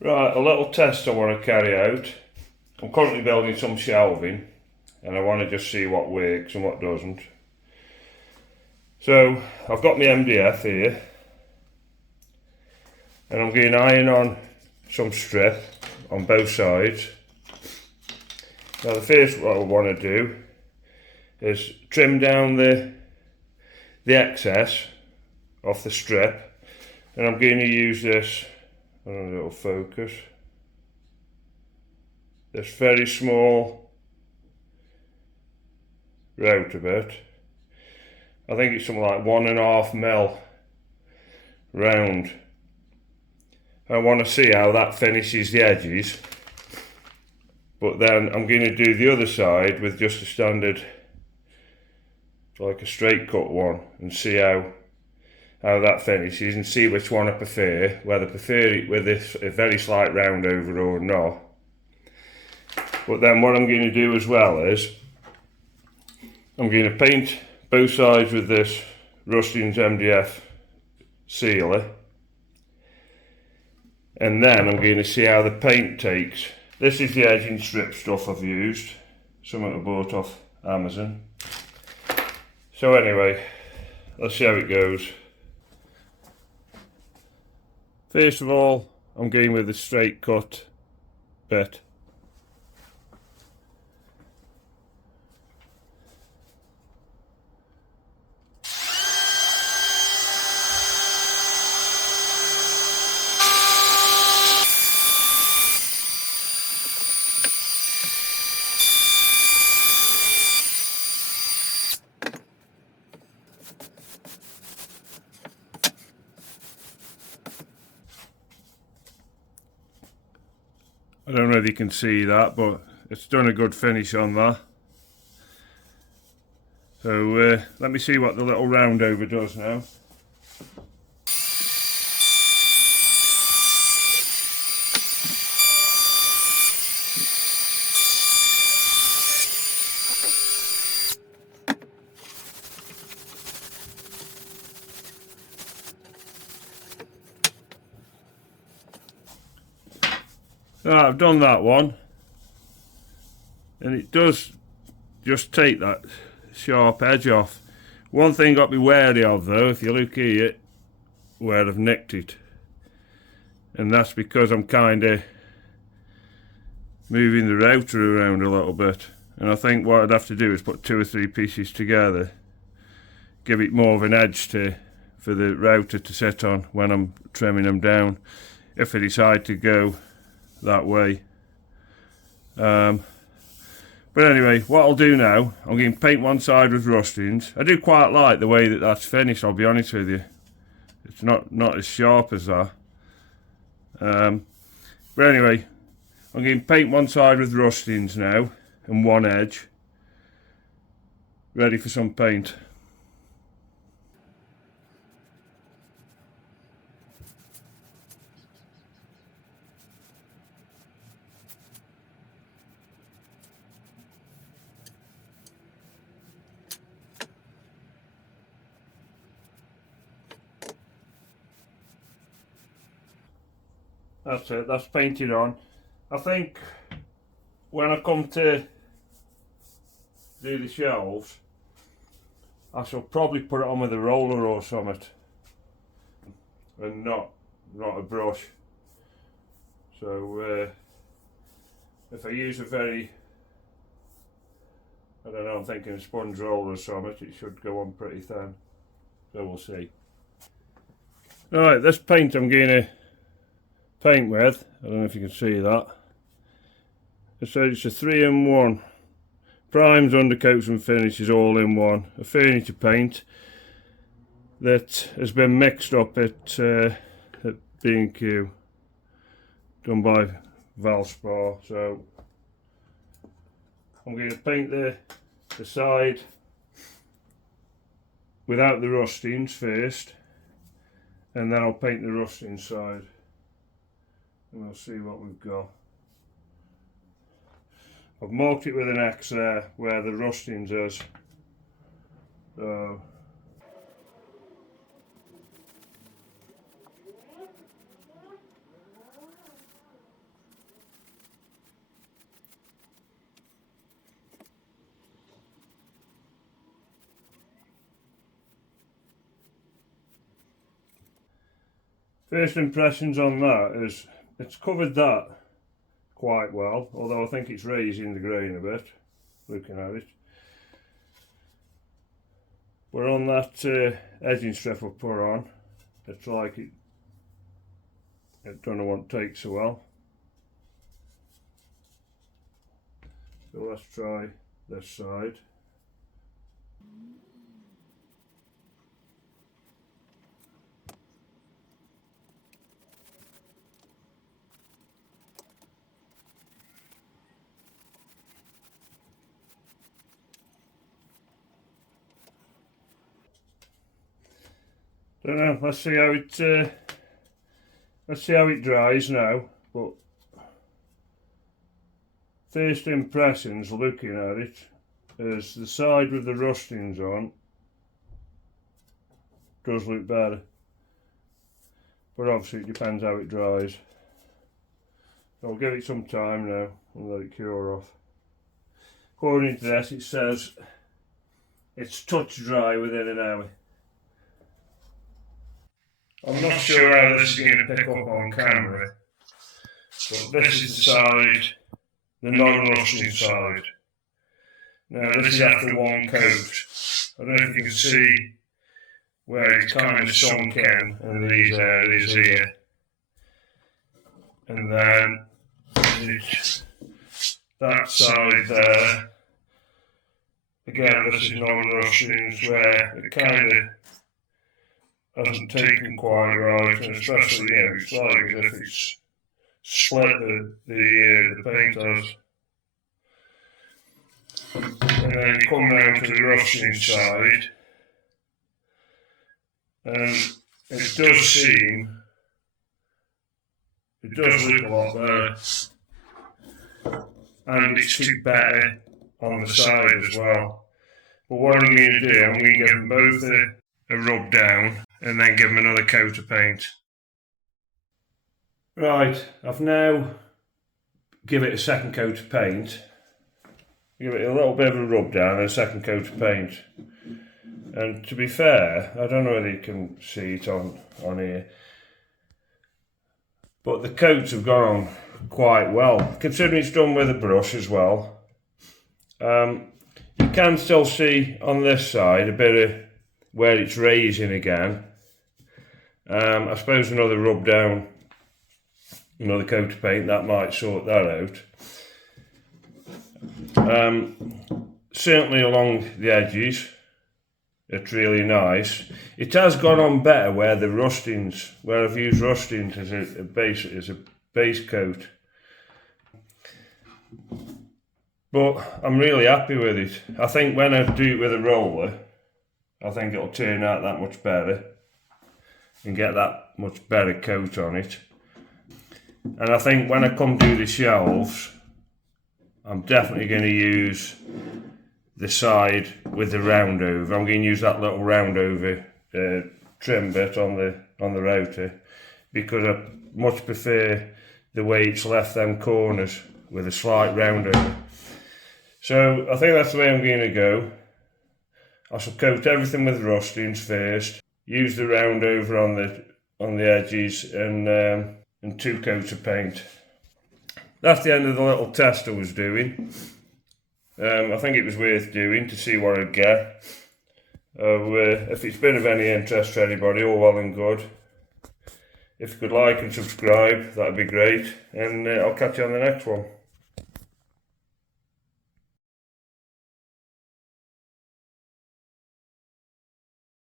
Right, a little test I want to carry out. I'm currently building some shelving and I want to just see what works and what doesn't. So I've got my MDF here and I'm going to iron on some strip on both sides. Now the first what I want to do is trim down the excess off the strip, and I'm going to use this, I don't know, it'll focus, this very small router bit. I think it's something like 1.5 mil round. I want to see how that finishes the edges, but then I'm going to do the other side with just a standard, like a straight cut one, and see how that finishes and see which one I prefer, whether I prefer it with this a very slight round over or not. But then what I'm going to do as well is I'm going to paint both sides with this Rustins MDF sealer, and then I'm going to see how the paint takes. This is the edging strip stuff I've used, something I bought off Amazon. So anyway, let's see how it goes. First of all, I'm going with the straight cut bit. I don't know if you can see that, but it's done a good finish on that. So let me see what the little round over does now. I've done that one, and it does just take that sharp edge off. One thing got to be wary of though, if you look here where I've nicked it, and that's because I'm kind of moving the router around a little bit, and I think what I'd have to do is put 2 or 3 pieces together, give it more of an edge for the router to sit on when I'm trimming them down, if I decide to go that way. But anyway, what I'll do now, I'm going to paint one side with Rustins. I do quite like the way that that's finished, I'll be honest with you. It's not as sharp as that. But anyway, I'm going to paint one side with Rustins now, and one edge, ready for some paint. That's it, that's painted on. I think when I come to do the shelves, I shall probably put it on with a roller or something, and not a brush. So if I use a very, I don't know, I'm thinking a sponge roller or something, it should go on pretty thin. So we'll see. Alright, this paint I'm going to paint with, I don't know if you can see that. So it's a 3-in-1. Primes, undercoats and finishes all in one. A furniture paint that has been mixed up at B&Q, done by Valspar. So I'm going to paint the side without the Rustins first, and then I'll paint the Rustins side, and we'll see what we've got. I've marked it with an X there where the Rustins is. So First impressions on that is it's covered that quite well, although I think it's raising the grain a bit looking at it. But on that edging strip I put on, it's like I don't know what takes so well. So let's try this side. Don't know. Let's see how it dries now. But first impressions, looking at it, is the side with the rustings on does look better. But obviously it depends how it dries. So I'll give it some time now and let it cure off. According to this, it says it's touch dry within an hour. I'm not sure how this is going to pick up on camera, but this is the side, the non-rusting side. Now this is after one coat. I don't know if you can see where it's kind of sunk in these areas here. And then that side there, again this is non-rustings where it kind of hasn't taken quite right, and especially, you know, it's like as if it's split the paint has. And then you come round to the rusting side, and it does look a lot better, and it's took better on the side as well. But what I'm going to do, I'm going to give them both a rub down and then give them another coat of paint. Right, I've now give it a second coat of paint. Give it a little bit of a rub down and a second coat of paint. And to be fair, I don't know whether you can see it on here, but the coats have gone on quite well, considering it's done with a brush as well. You can still see on this side a bit of where it's raising again. I suppose another rub down, another coat of paint, that might sort that out. Certainly along the edges, it's really nice. It has gone on better where the rustings, where I've used rustings as a base coat. But I'm really happy with it. I think when I do it with a roller, I think it'll turn out that much better and get that much better coat on it. And I think when I come do the shelves, I'm definitely going to use the side with the round over. I'm going to use that little round over trim bit on the router, because I much prefer the way it's left them corners with a slight round over. So I think that's the way I'm going to go. I shall coat everything with rustings first, use the round over on the edges, and 2 coats of paint. That's the end of the little test I was doing. I think it was worth doing to see what I'd get. If it's been of any interest to anybody, all well and good. If you could like and subscribe, that'd be great, and I'll catch you on the next one.